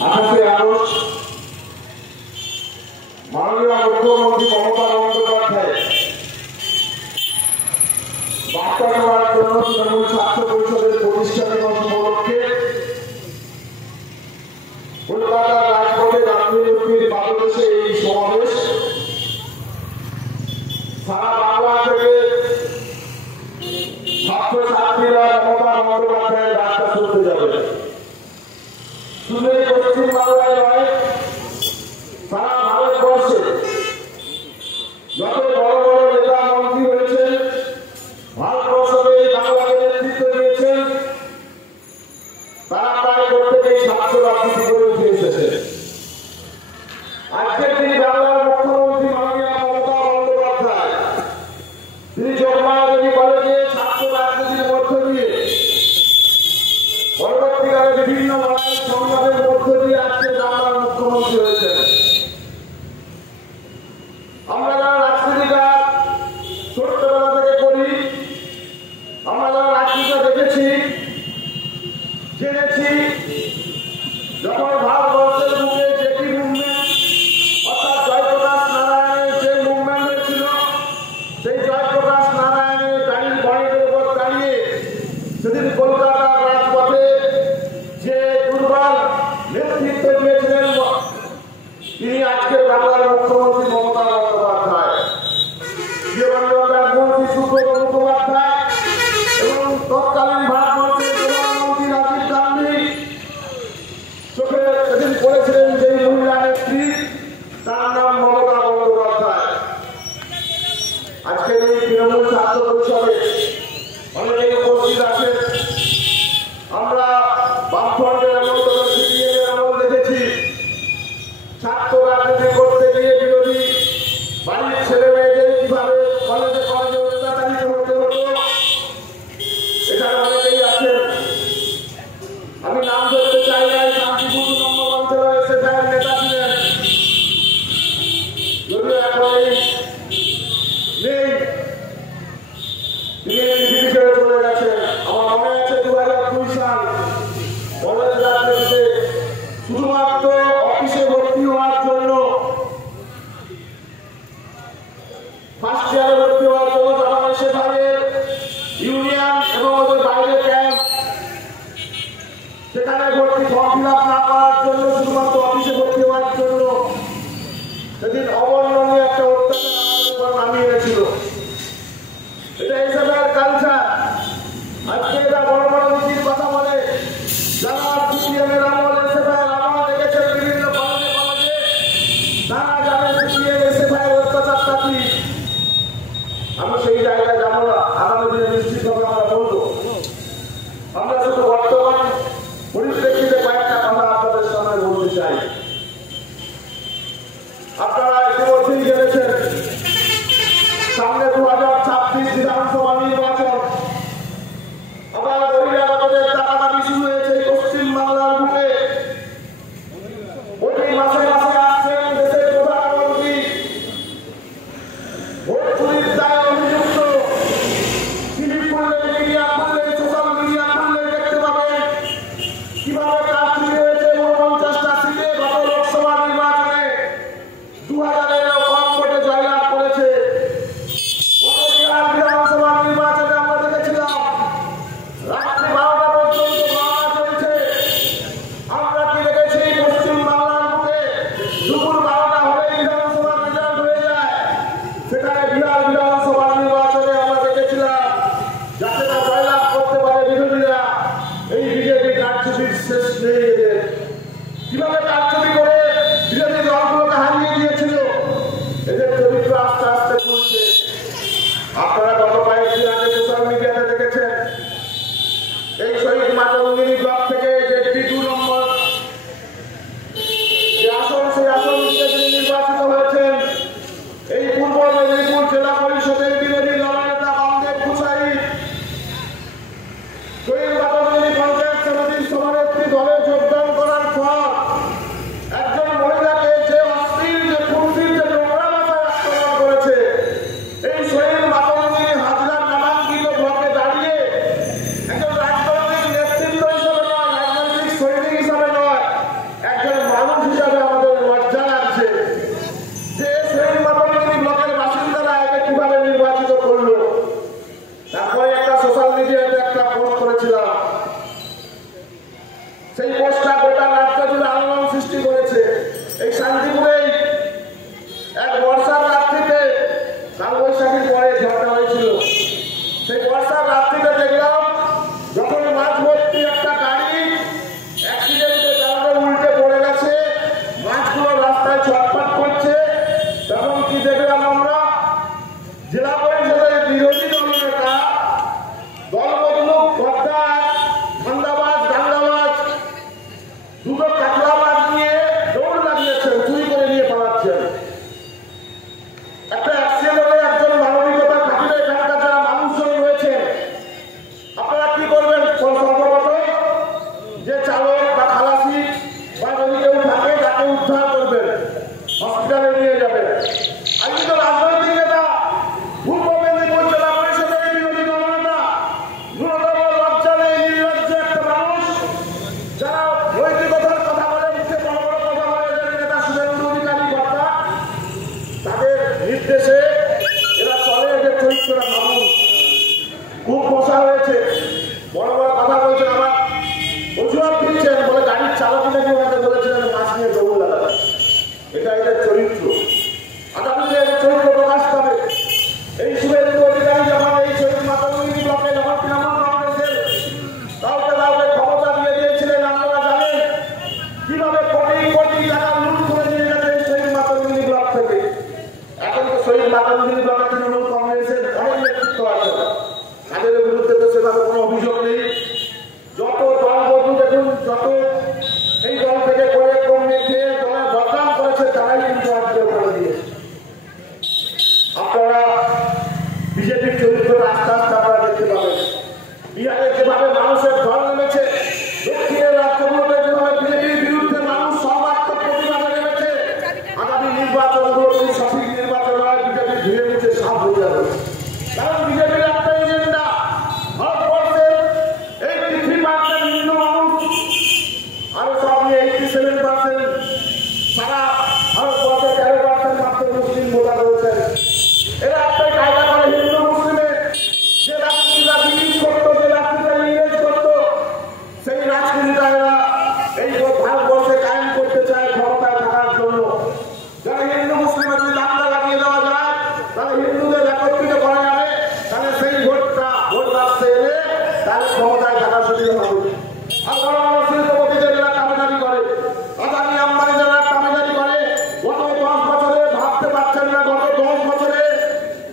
28 August মাননীয় মুখ্যমন্ত্রী মমতা বন্দ্যোপাধ্যায় বার্তা দেওয়ার জন্য তৃণমূল ছাত্র পরিষদের প্রতিষ্ঠা দিবস উপলক্ষে কলকাতার রাজপথে গান্ধী মূর্তির পাদদেশে এই সমাবেশ। সারা বাংলা থেকে ছাত্রছাত্রীরা মমতা বন্দ্যোপাধ্যায়ের রাস্তা শুনতে যাবে। শুধু এই পশ্চিমবাংলায় নয়, সারা ভারতবর্ষে যত বড় বড় নেতা মন্ত্রী হয়েছেন, ভারতবর্ষে এই বাংলাকে নেতৃত্ব দিয়েছেন, তারা প্রায় প্রত্যেকেই ছাত্র রাজনীতি করে উঠে এসেছে। আজকে তিনি বাংলার মুখ্যমন্ত্রী মাননীয় মমতা বন্দ্যোপাধ্যায়, তিনি জন্মাদেবী কলেজে ছাত্র রাজনীতির মধ্য দিয়ে পরবর্তীকালে বিভিন্ন লড়াই সংগ্রামের মধ্য দিয়ে আজকে বাংলার মুখ্যমন্ত্রী হয়েছেন। আমরা যারা রাজনীতিটা ছোটবেলা থেকে করি, আমরা যারা রাজনীতিটা দেখেছি, জেনেছি, যখন ভারতবর্ষের বুকে জেপি মুভমেন্ট অর্থাৎ জয়প্রকাশ নারায়ণের যে মুভমেন্ট হয়েছিল, সেই জয়প্রকাশ নারায়ণের গাড়ির বনেটের উপর দাঁড়িয়ে সেদিন কলকাতার রাজপথে যে দুর্বল নেতৃত্ব দিয়েছিলেন, তিনি আজকে বাংলার মুখ্যমন্ত্রী মমতা বন্দ্যোপাধ্যায়, মন্ত্রী সুব্রত মুখোপাধ্যায় এবং তৎকালীন ভারতবর্ষের প্রধানমন্ত্রী রাজীব গান্ধী চোখে সেদিন করেছিলেন যে মহিলা নেত্রী, তার নাম মমতা বন্দ্যোপাধ্যায়। আজকের এই তৃণমূল ছাত্র পরিষদে অনেকেই উপস্থিত আছেন। আমরা বামফ্রন্টের আমল থেকে সিপিএমের আমল দেখেছি, ছাত্র রাজনীতি করতে গিয়ে বিরোধী বাড়ির ছেলে মেয়েদের কিভাবে কলেজে কলেজে অত্যাচারিত হতে হতো, এখানে অনেকেই আছেন। আমি নাম ধরতে চাই না, শান্তিপুর 2 নম্বর অঞ্চলে সেখানে নেতা ছিলেন, যদিও এখন নেই, তিনি পৃথিবী ছেড়ে চলে গেছেন। আমার মনে আছে 2002 সাল কলেজ রাজনীতিতে শুধুমাত্র অফিসে ভর্তি হওয়ার জন্য, ফার্স্ট ইয়ারে ভর্তি হওয়ার জন্য জামাল শেফারের ইউনিয়ন এবং ওদের বাইরে ক্যাম্প, সেখানে ভর্তি ফর্ম ফিল আপ না করার জন্য, শুধুমাত্র অফিসে ভর্তি হওয়ার জন্য সেদিন অবর্ণনীয় একটা অত্যাচার আমাদের উপর নামিয়ে গেছিল। এটা এসবের কালচার। আজকে এরা বড় বড় নীতির কথা বলে, যারা সিপিএমের আমল এসএফআই আমল দেখেছেন বিভিন্ন কলেজে কলেজে, তারা জানেন সিপিএম এসএফআই অত্যাচারটা কি। আমি সেই জায়গায় যাবো না, আগামী দিনে নিশ্চিতভাবে আমরা বলবো। আমরা শুধু বর্তমান পরিপ্রেক্ষিতে কয়েকটা কথা আপনাদের সামনে বলতে চাই। আপনারা ইতিমধ্যেই জেনেছেন সামনে 2026 বিধানসভা নির্বাচন। আবার বহিরাগতদের টাকা দাবি শুরু হয়েছে পশ্চিমবাংলার বুকে। প্রতি মাসে মাসে আসছেন দেশের প্রধানমন্ত্রী, ভোট চুরির দায়ে অভিযুক্ত। টিভি খুললে, মিডিয়া খুললে, সোশ্যাল মিডিয়া খুললে দেখতে পাবেন কিভাবে কাজ চুরি হয়েছে 49টা সিটে। গত লোকসভা নির্বাচনে 2000-এরও কম ভোটে জয়লাভ করেছে। বিধানসভা নির্বাচনে আমরা দেখেছিলাম রাত্রি 12টা পর্যন্ত মামলা চলছে। আমরা কি দেখেছি পশ্চিমবাংলার বুকে দুপুর 12টা হলেই বিধানসভা রেজাল্ট হয়ে যায়। সেখানে বিহার বিধানসভা নির্বাচনে আমরা দেখেছিলাম যাতে না জয়লাভ করতে পারে বিরোধীরা, এই বিজেপি কারচুপির শেষ নেই এদের। কিভাবে কারচুপি করে বিরোধী দলগুলোকে হারিয়ে দিয়েছিল, এদের চরিত্র আস্তে আস্তে খুলছে। আপনারা গত কয়েকদিন আগে সোশ্যাল মিডিয়াতে দেখেছেন এই শহীদ মাতঙ্গিনী ব্লক থেকে যে 2 নম্বর যে আসন, সেই আসন থেকে তিনি নির্বাচিত হয়েছেন। এই পূর্ব মেদিনীপুর জেলা পরিষদের বিরোধী দলনেতা বামদেব কুসাই শহীদ মাতঙ্গিনী পঞ্চায়েত সমিতির সভানেত্রী দলে যোগদান করার পর আতঙ্কিত দলের তৃণমূল কংগ্রেসের অনেক নেতৃত্ব আছে, তাদের বিরুদ্ধে তো সেভাবে কোনো অভিযোগ নেই। যত দল বন্ধু দেখুন, যত এই দল থেকে করে কমে দিয়ে দলের বদনাম করেছে তারাই কিন্তু আজকে করে দিয়েছে। আপনারা বিজেপির চরিত্র আস্তে আস্তে আপনারা দেখতে পাবেন। বিহারে যেভাবে মানুষের ঢল নেমেছে, দক্ষিণের রাজ্যগুলোতে যেভাবে বিজেপির বিরুদ্ধে মানুষ সর্বাত্মক প্রতিবাদে নেমেছে, আগামী নির্বাচনগুলো যদি সঠিক নির্বাচন হয় বিজেপি ধীরে ধীরে সাফ হয়ে যাবে। কারণ বিজেপির একটা এজেন্ডা, ভারতবর্ষের 83% হিন্দু মানুষ, আরো সব নিয়ে 87% সারা ভারতবর্ষে 13% মাত্র মুসলিম ভোটার রয়েছে। এরা একটাই কায়দা করে হিন্দু মুসলিমে যে রাজনীতিটা বিলীন করতো, যে রাজনীতিটা ইংরেজ করতো, সেই রাজনীতিটা এরা এই ভারতবর্ষে কায়েম করতে চায় ক্ষমতায় থাকার জন্য। যারা হিন্দু মুসলিমে যদি দাঙ্গা লাগিয়ে দেওয়া যায়, তাহলে হিন্দুদের একত্রিত করা যাবে, তাহলে সেই ভোট বাক্সে এলে তাহলে ক্ষমতায় থাকার সুবিধা হবে। আর বড় বড় শিল্পপতিদের এরা কামিদারি করে, আদানি আম্বানি যারা কামিদারি করে, গত 10 বছরে ভাবতে পারছেন না, গত 10 বছরে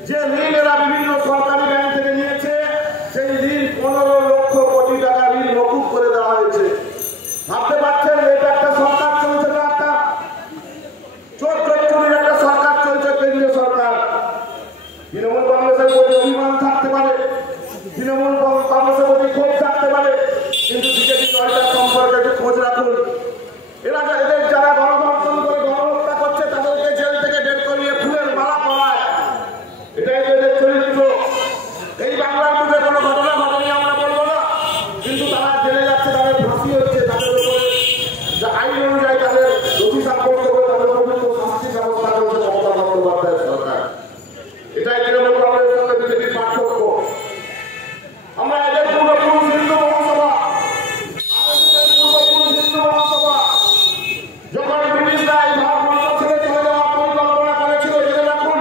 যে ঋণ এরা বিভিন্ন সরকারি ব্যাংক থেকে নিয়েছে, সেই ঋণ 15 লক্ষ কোটি টাকা ঋণ মকুব করে দেওয়া হয়েছে। ভাবতে পারছেন এটা একটা সরকার চলছে না, একটা চোর একটা সরকার চলছে, কেন্দ্রীয় সরকার। তৃণমূল কংগ্রেসের প্রতি অভিমান থাকতে পারে, তৃণমূল কংগ্রেসের প্রতি ক্ষোভ থাকতে পারে, কিন্তু বিজেপি দলটার সম্পর্কে একটু খোঁজ রাখুন। এরা এদের যারা গণধর্ষণ করে গণহত্যা করছে তাদেরকে জেল থেকে বের করিয়ে ফুলের মালা পরায়, এটাই তো এদের চরিত্র। এই বাংলার মধ্যে কোনো ঘটনা ঘটেনি আমরা বলবো না, কিন্তু তারা জেলে যাচ্ছে, তাদের ফাঁসি হচ্ছে, তাদের উপরে যে আইন অনুযায়ী তাদের দোষী সাব্যস্ত করে তাদের উপযুক্ত শাস্তি ব্যবস্থা করছে মমতা বন্দ্যোপাধ্যায়ের সরকার। এটাই তৃণমূল কংগ্রেসের সঙ্গে বিজেপির পার্থক্য। আমরা এদের পূর্বপুরুষ হিন্দু মহাসভা, যখন ব্রিটিশরা এই ভারতবর্ষ ছেড়ে চলে যাওয়ার পরিকল্পনা করেছিল, জেনে রাখুন,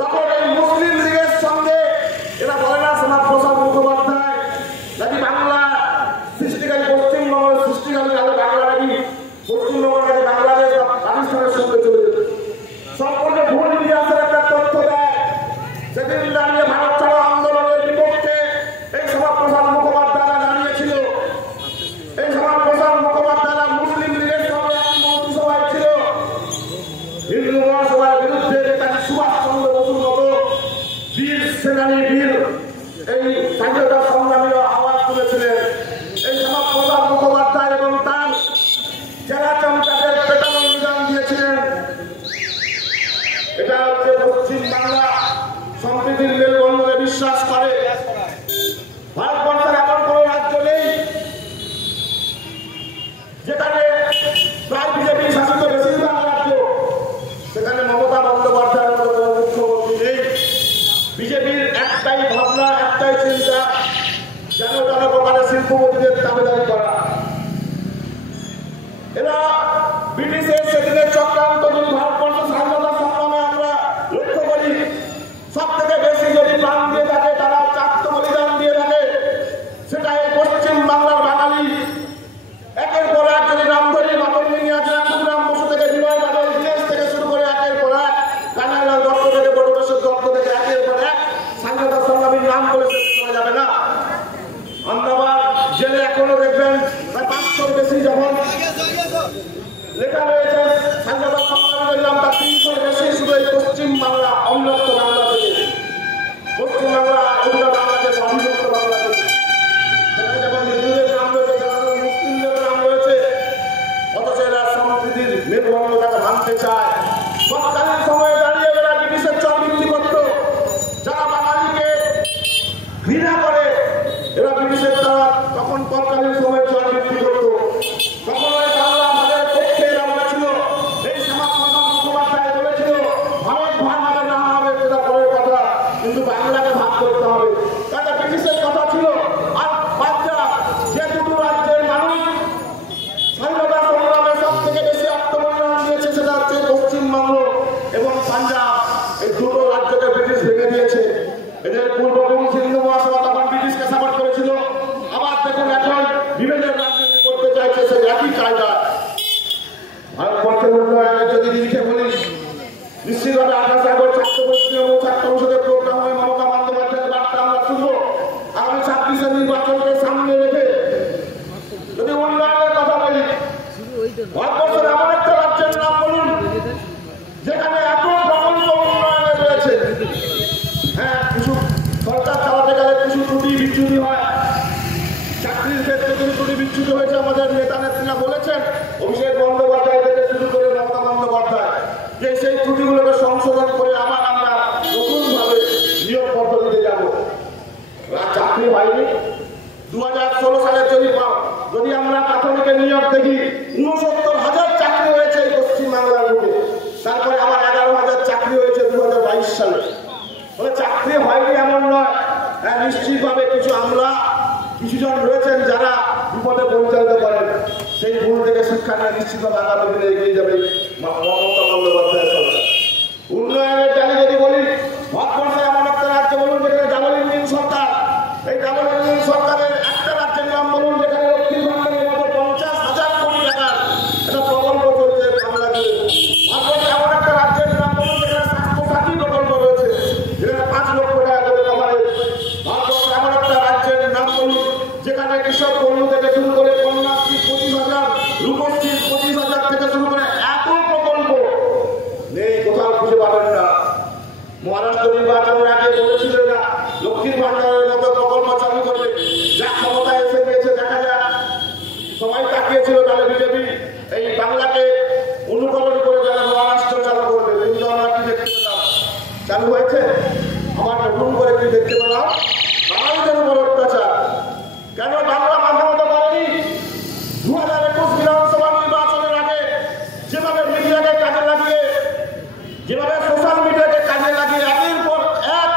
তখন এই মুসলিম লীগের সঙ্গে এরা বলে না শ্যামাপ্রসাদ মুখোপাধ্যায় নাকি বাংলা সৃষ্টিকারী, পশ্চিমবঙ্গের সৃষ্টিকারী, তাহলে বাংলা নাকি পশ্চিমবঙ্গ নাকি বাংলাদেশ বা পাকিস্তানের সঙ্গে চলে যেত। সম্পূর্ণ ভুল ইতিহাসের একটা তথ্য দেয়। সেদিন দাঁড়িয়ে ভারত ছাড়ো আন্দোলনের বিপক্ষে এই শ্যামাপ্রসাদ মুখোপাধ্যায়রা দাঁড়িয়েছিল। এই শ্যামাপ্রসাদ মুখোপাধ্যায়রা মুসলিম লীগের সঙ্গে একটি মন্ত্রিসভায় ছিল। হিন্দু মহাসভার বিরুদ্ধে নেতাজি সুভাষচন্দ্র বসুর মতো বীর সেনানী, বীর এই স্বাধীনতা সংগ্রামীরা আওয়াজ তুলেছিলেন। এই শ্যামাপ্রসাদ মুখোপাধ্যায় এবং তার জেলা চমচাদের পেটানো নিদান দিয়েছিলেন। এটা হচ্ছে পশ্চিম বাংলা সম্প্রীতির মেলবন্ধনে বিশ্বাস করে। ভারতবর্ষের এমন কোন রাজ্য নেই যেখানে প্রায় বিজেপি শাসিত বেশিরভাগ রাজ্য, সেখানে মমতা বন্দ্যোপাধ্যায়ের মতো কোন মুখ্যমন্ত্রী নেই। বিজেপির একটাই ভাবনা, একটাই চিন্তা, যেন যেন প্রকারে শিল্পপতিদের দাবিদারি করা। এরা ব্রিটিশের সেদিনের চক্রান্ত যদি ভারতবর্ষ স্বাধীনতা সংগ্রামে আমরা লক্ষ্য করি, সব থেকে বেশি যদি প্রাণ দিয়ে থাকে, তারা চাক্ত বলিদান দিয়ে থাকে, সেটা এই পশ্চিম বাংলার বাঙালি। একের পর এক যদি নাম ধরি, বাদল মিনিয়াচা, ক্ষুদিরাম বসু থেকে বিনয় বাদল, দীনেশ থেকে শুরু করে একের পর এক, কানাইলাল দত্ত থেকে বড়বেশ্বর দত্ত থেকে একের পর এক স্বাধীনতা সংগ্রামীর নাম করে শেষ করা যাবে না। আমদাবাদ জেলে এখনো দেখবেন প্রায় 500 বেশি যখন লেখা রয়েছে স্বাধীনতা সংগ্রামীদের নাম, তার 300 বেশি শুধু এই পশ্চিম বাংলা, অন্যত্র বাংলা থেকে, পশ্চিম বাংলা, উত্তর বাংলাদেশ, অন্যত্র বাংলা থেকে। সেখানে যেমন হিন্দুদের নাম রয়েছে, সেখানে মুসলিমদের নাম রয়েছে, অথচ এরা সম্প্রীতির মেলবন্ধনটাকে ভাঙতে চায়। তৎকালীন সময়ে দাঁড়িয়ে এরা ব্রিটিশের চর বৃদ্ধি করত। যারা বাঙালিকে ঘৃণা করে এরা ব্রিটিশের দ্বারা তখন তৎকালীন সময়ে চর বৃদ্ধি করত। তখন ওই বাংলা ভাগের পক্ষে এরা বলেছিল এই ভারতবর্ষের এমন একটা রাজ্যের নাম বলুন যেখানে এত প্রকল্প উন্নয়নে রয়েছে। হ্যাঁ, কিছু সরকার চালাতে গেলে কিছু ত্রুটি বিচ্যুতি হয়, চাকরির ক্ষেত্রে কিছু ত্রুটি বিচ্যুতি হয়েছে। আমাদের নেতা নেত্রীরা বলেছেন, অভিষেক বন্দ্যোপাধ্যায় থেকে শুরু করে মমতা বন্দ্যোপাধ্যায়, যে সেই ত্রুটিগুলোকে সংশোধন করে আবার আমরা নতুনভাবে নিয়োগ পদ্ধতিতে যাব। চাকরি হয়নি। 2016 সালের যদি আমরা প্রাথমিকের নিয়োগ দেখি, 69,000 চাকরি হয়েছে এই পশ্চিমবাংলার বুকে। তারপরে আবার 11,000 চাকরি হয়েছে 2022 সালে। বলে চাকরি হয়নি এমন নয়, হ্যাঁ নিশ্চিতভাবে কিছুজন রয়েছেন যারা বিপদে পরিচালিত করেন। সেই ভুল থেকে শিক্ষা নিয়ে নিশ্চিতভাবে আগামী দিনে এগিয়ে যাবে মমতা বন্দ্যোপাধ্যায় সরকার। উন্নয়নের জানি যদি বলি, ভারতবর্ষে এমন একটা রাজ্য বলুন যেখানে ডাবল ইঞ্জিন সরকার। এই ডাবল ইঞ্জিন সরকারের একটা রাজ্যের নাম বলুন যেখানে লক্ষ্মীর ভান্ডারের মতো 50,000 কোটি টাকার একটা প্রকল্প চলছে বাংলাদেশে। ভারতবর্ষে এমন একটা রাজ্যের নাম বলুন যেখানে স্বাস্থ্যসাথী প্রকল্প রয়েছে, যেখানে 5 লক্ষ টাকা করে কভারেজ। ভারতবর্ষে এমন একটা রাজ্যের নাম বলুন যেখানে কৃষক বন্ধু থেকে শুরু করে কন্যাশ্রী 25,000, রূপশ্রী 25,000 থেকে শুরু করে এত প্রকল্প নেই, কোথাও খুঁজে পাবেন না। মহারাষ্ট্র নির্বাচনের আগে বলেছিল না লক্ষ্মীর ভান্ডারের মতো প্রকল্প চালু করবে, যা ক্ষমতায় এসে গিয়েছে দেখা যায়। সবাই তাকিয়েছিল তাহলে বিজেপি এই বাংলাকে অনুকরণ করে যারা মহারাষ্ট্র চালু করবে, কিন্তু আমরা কি দেখতে পেলাম? চালু হয়েছে। আমার নতুন করে কি দেখতে পেলাম? বাঙালিদের উপর অত্যাচার। কেন বাংলা মাথা মতো করেনি? 2021 বিধানসভা নির্বাচনের আগে যেভাবে মিডিয়াকে কাজে লাগিয়ে, যেভাবে সোশ্যাল মিডিয়াকে কাজে লাগিয়ে একের পর এক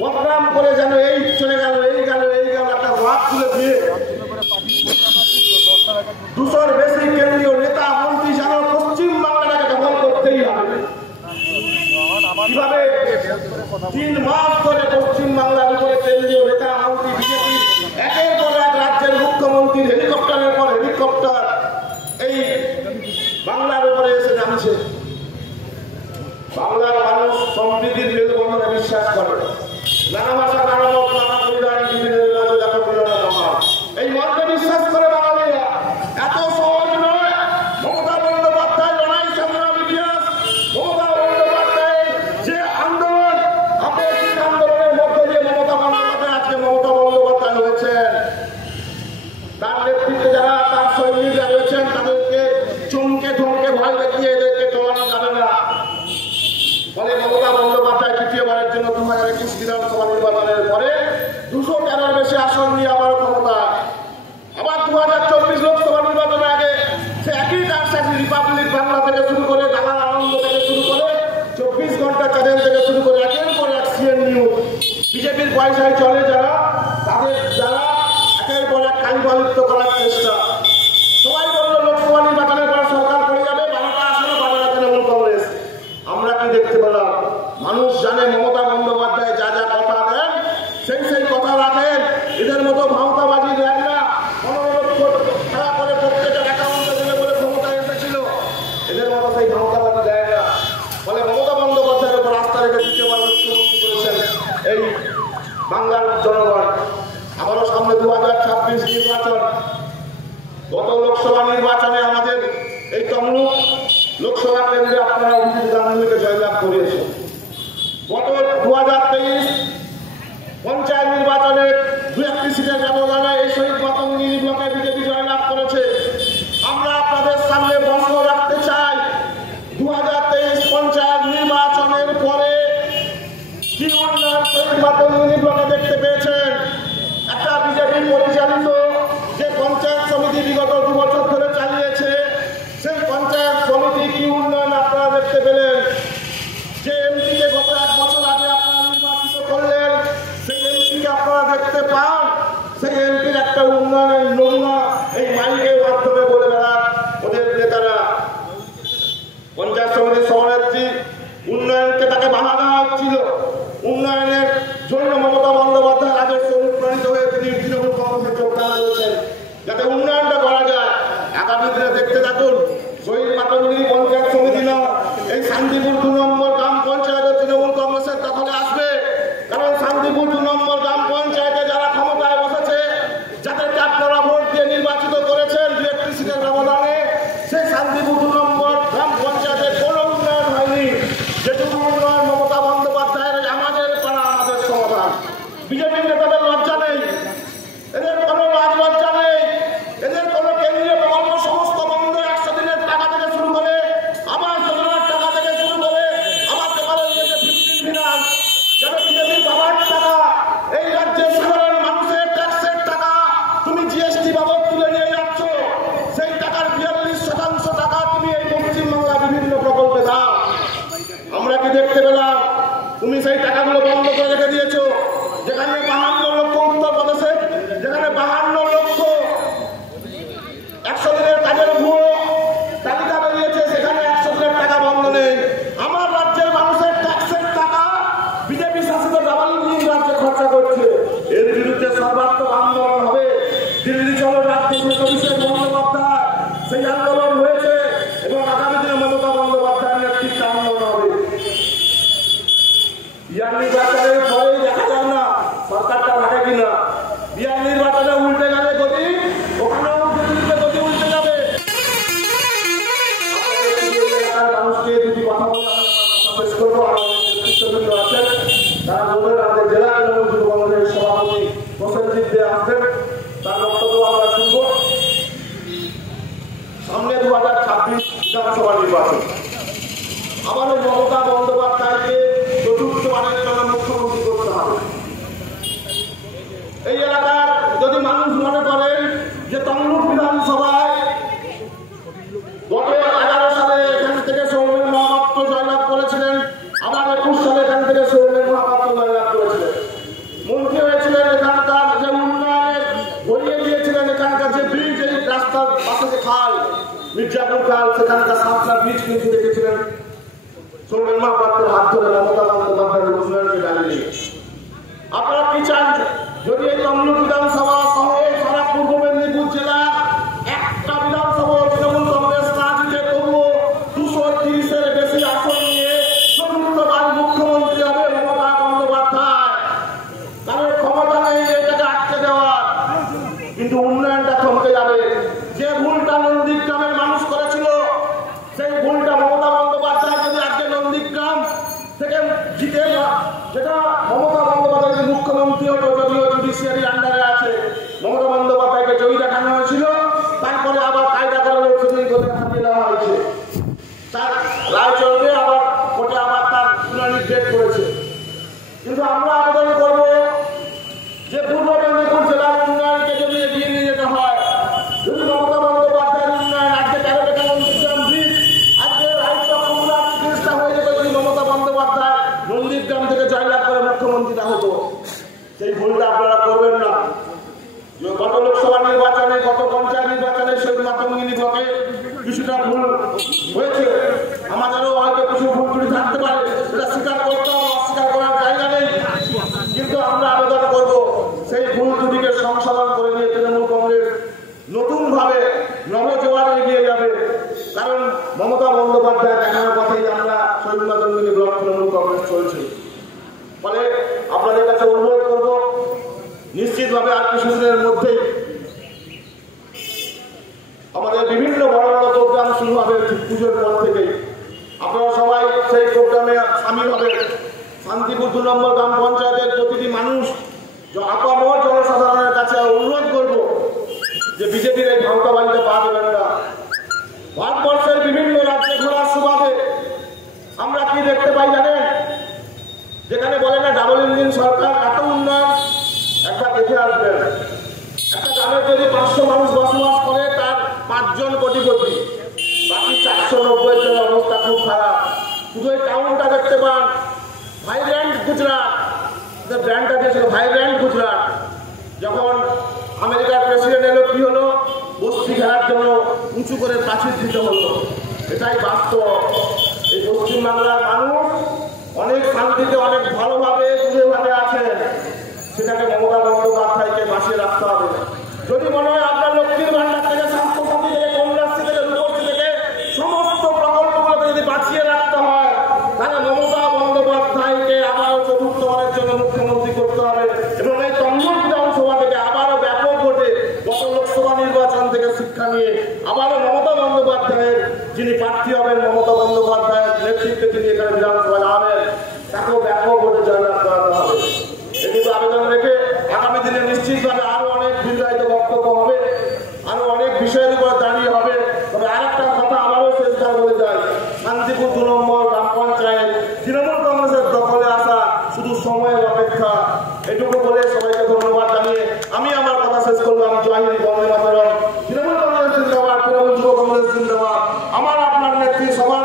বদনাম করে যেন এই চলে গেল, এই গেল, এই গেল, একটা রাত তুলে দিয়ে 200-র বেশি কেন্দ্রীয় নেতা মন্ত্রী যেন পশ্চিম বাংলাটাকে দখল করতেই হবে। কিভাবে 3 মাস ধরে পশ্চিম বাংলার উপরে কেন্দ্রীয় নেতা মন্ত্রী বিজেপি একের পর এক রাজ্যের মুখ্যমন্ত্রীর হেলিকপ্টারের পর হেলিকপ্টার এই বাংলার উপরে এসে নামছে। বাংলার মানুষ সম্প্রীতির মেলবন্ধনে বিশ্বাস করে। নানা ভাষা, নানা মত, নানা পরিধান, বিভিন্ন জাত পরিধান মহান, এই মতকে বিশ্বাস করে বাঙালিরা। এত সহজ নয় মমতা বন্দ্যোপাধ্যায় লড়াই সংগ্রাম ইতিহাস। মমতা বন্দ্যোপাধ্যায়ের যে আন্দোলন, আপেক্ষিক আন্দোলনের মধ্য দিয়ে মমতা বন্দ্যোপাধ্যায় আজকে মমতা বন্দ্যোপাধ্যায় হয়েছেন। তার নেতৃত্বে যারা তার সৈনিকরা রয়েছেন তাদেরকে চমকে ধমকে ভয় দেখিয়ে এদেরকে চলানো যাবে না। ফলে মমতা বন্দ্যোপাধ্যায় তৃতীয়বারের জন্য 2021 বিধানসভা নির্বাচনের পরে 213-র বেশি আসন নিয়ে আবার ক্ষমতা। আবার 2024 লোকসভা নির্বাচনের আগে সে একই কারসাজি রিপাবলিক বাংলা থেকে শুরু করে, দালাল আনন্দ থেকে শুরু করে, 24 ঘন্টা চ্যানেল থেকে শুরু করে একের পর এক সিএন নিউজ, বিজেপির পয়সায় চলে যারা, তাদের যারা একের পর এক কালিমালিপ্ত করার চেষ্টা। সবাই বলল লোকসভা নির্বাচনের পর সরকার পড়ে যাবে, 12টা আসনে পাবে না তৃণমূল কংগ্রেস। আমরা কি দেখতে পেলাম? মানুষ জানে মমতা বন্দ্যোপাধ্যায় যা যা কথা দেন সেই কথা রাখেন। এদের মতো ভাওতাবাজি দেন না। 15 লক্ষ টাকা করে প্রত্যেকের অ্যাকাউন্টে দেবে বলে ক্ষমতায় এসেছিল, এদের মতো সেই ভাওতাবাজি দেয় না। ফলে মমতা বন্দ্যোপাধ্যায়ের উপর আস্থা রেখে দ্বিতীয়বার মুখ্যমন্ত্রী করেছেন এই বাংলার জনগণ। আবারও সামনে 2026 নির্বাচন। গত লোকসভা নির্বাচনে আমাদের এই তমলুক লোকসভা কেন্দ্রে আপনারা অভিজিৎ গাঙ্গুলিকে জয়লাভ করিয়েছেন। গত 2023 পঞ্চায়েত নির্বাচনে 2-1টি সিটের ব্যবধানে এই শহীদ মাতঙ্গিনী ব্লকে বিজেপি জয়লাভ করেছে। আমরা আপনাদের সামনে বন্ধ রাখতে চাই 2023 পঞ্চায়েত নির্বাচনের পরে কি উন্নয়ন শহীদ মাতঙ্গিনী ব্লকে দেখতে পেয়েছেন। একটা বিজেপি পরিচালিত যে পঞ্চায়েত সমিতি বিগত 2 বছর ধরে চালিয়েছে, সেই পঞ্চায়েত সমিতি কি উন্নয়ন আপনারা দেখতে পেলেন। যে এমপিকে গত 1 বছর আগে আপনারা নির্বাচিত করলেন, সেই এমপিকে আপনারা 2026 বিধানসভা নির্বাচন। আমাদের মমতা বন্দ্যোপাধ্যায়কে চতুর্থবারের জন্য মুখ্যমন্ত্রী করতে হবে। এই এলাকার যদি মানুষ মনে করেন যে তমলুক বিধানসভায় গত 11 সালে এখান থেকে সৌমেন মহাপাত্র জয়লাভ করেছিলেন, আবার 21 সালে এখান থেকে সৌমেন মহাপাত্র জয়লাভ করেছিলেন, মন্ত্রী হয়েছিলেন, এখানকার যে উন্নয়নের গড়িয়ে দিয়েছিলেন, এখানকার যে ব্রিজ, এই রাস্তার পাশে যে খাল, মির্জাপুর খাল, সেখানকার 7টা ব্রিজ কিন্তু দেখেছিলেন সৌমেন মহাপাত্রের হাত ধরে মমতা বন্দ্যোপাধ্যায়ের উন্নয়নকে দাঁড়িয়ে। আপনারা কি চান? যদি এই তমলুক বিধানসভা সহ সারা পূর্ব মেদিনীপুর জেলা একটা বিধানসভা তৃণমূল কংগ্রেস না জিতে তবুও 230-এর বেশি আসন নিয়ে চতুর্থবার মুখ্যমন্ত্রী হবে মমতা বন্দ্যোপাধ্যায়। তাদের ক্ষমতা নেই এটাকে আটকে দেওয়ার, কিন্তু উন্নয়নটা থমকে যাবে। যে ভুলটা নন্দীগ্রামের মানুষ করেছিল, সেই ভুলটা মমতা বন্দ্যোপাধ্যায় যদি আজকে নন্দীগ্রাম থেকে জিতে, যেটা মমতা বন্দ্যোপাধ্যায় যে মুখ্যমন্ত্রী হতো, যদিও জুডিশিয়ারি আন্ডারে আছে, মমতা বন্দ্যোপাধ্যায়কে জয়ী দেখানো হয়েছিল, তারপরে আবার কায়দা করে লোকসভা করে হারিয়ে দেওয়া হয়েছে। তার রায় চলবে, আবার কোর্টে আবার তার শুনানি ডেট করেছে। কিন্তু আমরা আবেদন করবো যে পূর্ব মেদিনীপুর জেলার উন্নয়নকে যদি এগিয়ে নিয়ে যেতে হয়, যদি মমতা বন্দ্যোপাধ্যায়ের উন্নয়ন আজকে 13 টাকা নন্দীগ্রাম ব্রিজ, আজকে রায়চক ব্রিজটা হয়ে যেত যদি মমতা বন্দ্যোপাধ্যায় নন্দীগ্রাম থেকে জয়লাভ করে মুখ্যমন্ত্রীটা হতো। সেই ভুলটা আপনারা করবেন না। গত লোকসভা নির্বাচনে, গত পঞ্চায়েত নির্বাচনে সেই মাতঙ্গিনী ব্লকে কিছুটা ভুল হয়েছে, আমাদেরও হয়তো কিছু ভুল ত্রুটি থাকতে পারে, সেটা স্বীকার করতে হবে, অস্বীকার করার জায়গা নেই। কিন্তু আমরা আবেদন করব সেই ভুল ত্রুটিকে সংশোধন করে নিয়ে তৃণমূল কংগ্রেস নতুন ভাবে নবজোয়ারে এগিয়ে যাবে। কারণ মমতা বন্দ্যোপাধ্যায় দেখানোর পথেই আমরা শহীদ মাতঙ্গিনী ব্লক তৃণমূল কংগ্রেস চলছে। ফলে আপনাদের কাছে অনুরোধ করব, নিশ্চিতভাবে আর কিছুদিনের মধ্যেই আমাদের বিভিন্ন বড় বড় প্রোগ্রাম শুরু হবে পুজোর পর থেকেই। আপনারা সবাই সেই প্রোগ্রামে সামিল হবেন। শান্তিপুর 2 নম্বর গ্রাম পঞ্চায়েতের প্রতিটি মানুষ, আপামর জনসাধারণের কাছে অনুরোধ করব যে বিজেপির এই ভাওতাবাজিতে পা দেবেন না। ভারতবর্ষের বিভিন্ন রাজ্যে ঘোরার সুবাদে আমরা কি দেখতে পাই জানেন? যেখানে বলে না ডাবল ইঞ্জিন সরকার, এত উন্নয়ন, একবার দেখে আসবেন। একটা গ্রামে যদি 500 মানুষ বসবাস করে, তার 5 জন কোটিপতি, বাকি 490 জনের অবস্থা খুব খারাপ। শুধু এই টাউনটা দেখতে পান, ভাইব্রেন্ট গুজরাট, ব্র্যান্ডটা দিয়েছিল ভাইব্রেন্ট গুজরাট। যখন আমেরিকার প্রেসিডেন্ট এলো, কি হলো? বস্তি ঘেরার জন্য উঁচু করে প্রাচীর দিতে হলো। এটাই বাস্তব। এই পশ্চিমবাংলার মানুষ অনেক শান্তিতে, অনেক ভালোভাবে সুন্দরভাবে আছেন। সেটাকে মমতা বন্দ্যোপাধ্যায়কে বাঁচিয়ে রাখতে হবে। যদি মনে হয় আপনার লক্ষ্মীর ভান্ডার থেকে, স্বাস্থ্যসাথী থেকে, কন্যাশ্রী থেকে, রূপশ্রী থেকে সমস্ত প্রকল্পগুলোকে যদি বাঁচিয়ে রাখতে হয়, তাহলে মমতা বন্দ্যোপাধ্যায়কে আবারও চতুর্থবারের জন্য মুখ্যমন্ত্রী করতে হবে। এবং এই তমলুক বিধানসভা থেকে আবারও ব্যাপক ভোটে গত লোকসভা নির্বাচন থেকে শিক্ষা নিয়ে আবারও মমতা বন্দ্যোপাধ্যায়ের যিনি প্রার্থী হবেন, মমতা বন্দ্যোপাধ্যায়ের নেতৃত্বে তিনি এখানে বিধান